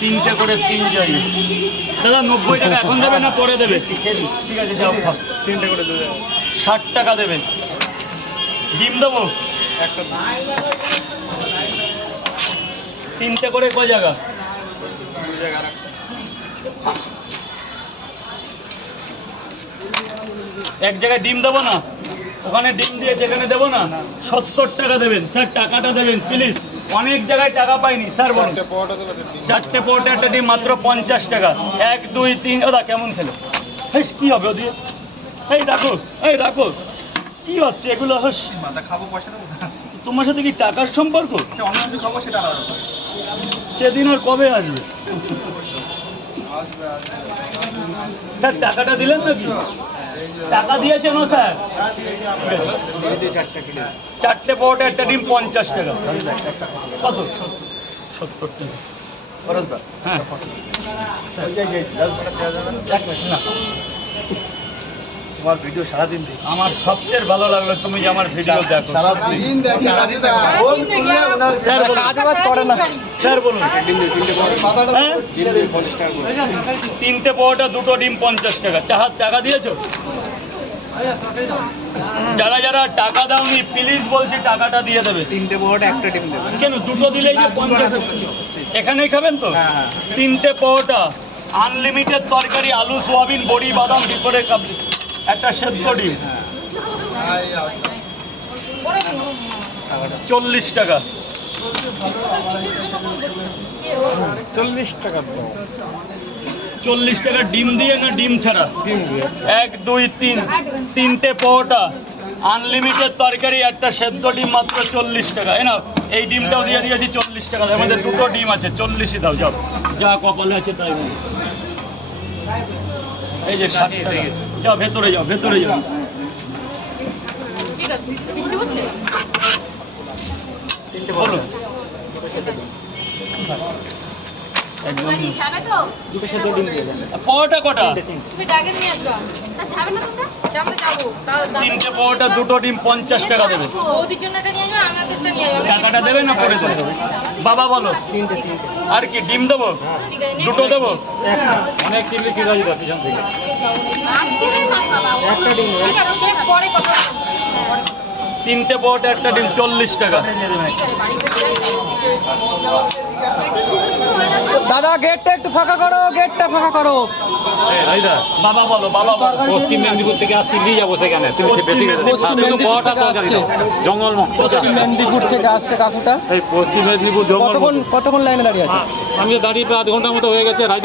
তিনটে করে 3 চাই দাদা। 90 টাকা এখন দেবে না পরে দেবে? ঠিক আছে যাও, তিনটে করে দেবে। 60 টাকা দেবেন। ডিম দেবো একটা, তিনটে করে কয় জায়গা? এক জায়গায় ডিম দেবো না, ওখানে ডিম দিয়ে যেখানে দেবো না 70 টাকা দেবেন স্যার। টাকাটা দেবেন প্লিজ। অনেক জায়গায় টাকা পাইনি স্যার। বলুন 4টে পোর্টে একটা ডিম মাত্র 50 টাকা। 1 2 3। ওদা কেমন খেলো? কি হবে ওদিকে? এই রাখো কি হচ্ছে এগুলো? তোমার সাথে কি টাকার সম্পর্ক? সেদিন আর কবে আসবে স্যার? টাকাটা দিলেন নাকি? টাকা দিয়েছেন ও স্যার? 4টে পোর্টে একটা ডিম 50 টাকা। কত? 70 টাকা। হ্যাঁ তোমার ভিডিও সারাদিন দেখি। আমার সবচেয়ে ভালো লাগলো তুমি যে আমার ভিডিও দেখো। সারাদিন দেখি দাদা। স্যার কাজ বাজ করে না স্যার। বলুন হ্যাঁ? 3টে পোর্টে 2টো ডিম 50 টাকা। টাকা দিয়েছো? যারা যারা টাকা দাওনি প্লিজ বলছি টাকাটা দিয়ে দেবে। 3টে পোর্টে একটা ডিম দেবে। কেন? 2টো দিলেই যে 50 হচ্ছে। এখানেই খাবেন তো? 3টে পোর্টা আনলিমিটেড তরকারি, আলু সোয়াবিন বড়ি বাদাম ভিতরে কাবলি, একটা সেদ্ধ ডিম 40 টাকা। 40 টাকা। 40 টাকা ডিম দিয়ে না ডিম ছাড়া? 1 2 3 3টে পোর্টা আনলিমিটেড তরকারি, একটা সেদ্ধ ডিম মাত্র 40 টাকা। না এই ডিমটাও দিয়ে দিয়েছি 40 টাকা। এর মধ্যে 2টো ডিম আছে, 40ই দাও। যাও যা কপালে আছে তাই। এই যে 60 টাকা। যাও ভেতরে যাও, ভেতরে যাও। বলো একদম। দুটো সেদ্ধ ডিম দিয়ে দেন। পোর্টা কটা? তুমি ডাকে নিয়ে আসবা। তা যাবে না তোমরা? সামনে যাবো। 3টে পোর্টা 2টো ডিম 50 টাকা দেবে। ওদের জন্য এটা নিয়ে আসবা, আমাদেরটা নিয়ে আসবা। টাকাটা দেবে না পরে দেবে? বাবা বলো। আর কি ডিম দেবো? 2টো দেবো? অনেক চিল্লি চিল্লি দাও পিছন থেকে। আজকে না বাবা। একটা ডিম। ঠিক আছে, সে পরে কথা বলবো। 3টে পোর্টে একটা ডিম 40 টাকা। ঠিক আছে, বাড়ি থেকে যাই। দাদা গেটটা একটু ফাঁকা করো, গেটটা ফাঁকা করো। বাবা বলো, বাবা বলো। পশ্চিম মেদিনীপুর থেকে আসছি, নিয়ে যাবো সেখানে। তুমি পশ্চিম বেশি পশ্চিম শুধু মেদিনীপুর বড়টা থেকে আসছে। জঙ্গল পশ্চিম মেদিনীপুর থেকে আসছে কাকুটা। এই পশ্চিম মেদিনীপুর জঙ্গল। কতক্ষণ লাইনে দাঁড়িয়ে আছে? আমি দাঁড়িয়ে প্রায় আধ ঘন্টার মতো হয়ে গেছে।